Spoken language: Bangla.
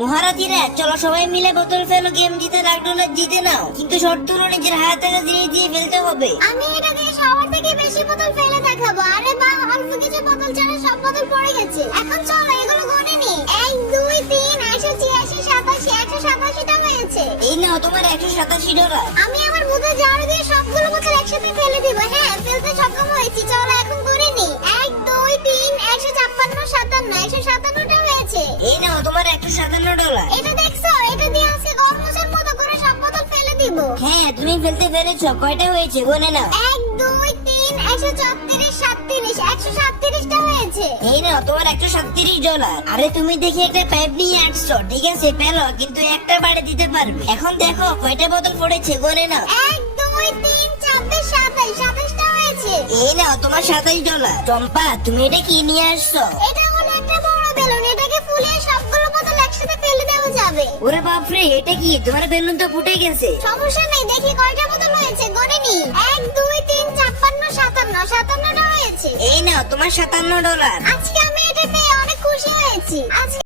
মহারাজীরা চলো সবাই মিলে বোতল ফেলো, গেম জিতে $1 জিতে নাও, কিন্তু শর্ত হলো নিজের হাত থেকে জিনিস দিয়ে ফেলতে হবে। আমি এটা দিয়ে সবার থেকে বেশি বোতল ফেলে দেখাবো। আরে বাহ, অল্প কিছু বোতল ছাড়া সব বোতল পড়ে গেছে। এখন চলো এগুলো গনে নি। 1 2 3 186 87 187টা হয়েছে। এই নাও তোমার $187। আমি আমার বোতল ঝাড়ু দিয়ে সবগুলো বোতল একসাথে ফেলে দিব। হ্যাঁ, ফেলতে সক্ষম হয়েছি। চলো এখন করে নি। 1 2 3 156 57 157টা হয়েছে। এই নাও তোমার $157। এটা দেখছো? এটা দিয়ে আজকে ঘর মোছার মতো করে সব বোতল ফেলে দিব। হ্যাঁ তুমি ফেলতে পেরেছো। কয়টা হয়েছে গনে নাও। 1 2 3 134 37 137টা হয়েছে। এই নাও তোমার $137। আরে তুমি দেখি একটা পাইপ নিয়ে আসছো, ঠিক আছে ফেলো, কিন্তু একটা বাড়ি দিতে পারবে। এখন দেখো কয়টা বোতল পড়েছে গনে নাও। 1 2 3 26 27 27টা হয়েছে। এই নাও তোমার $27। চম্পা তুমি এটা কি নিয়ে আসছো? এটা হলো একটা বড় বেলুন। এটাকে ফুলিয়ে সবগুলো বোতল একসাথে ফেলে দেওয়া যাবে। ওরে বাপরে, এটা কি? তোমার বেলুন তো ফুটে গেছে। সমস্যা নেই, দেখি কয়টা বোতল হয়েছে গনে নি। 1 2 3 56 57 57টা হয়েছে। এই নাও তোমার $57। আজকে আমি এটা পেয়ে অনেক খুশি হয়েছি। আজকে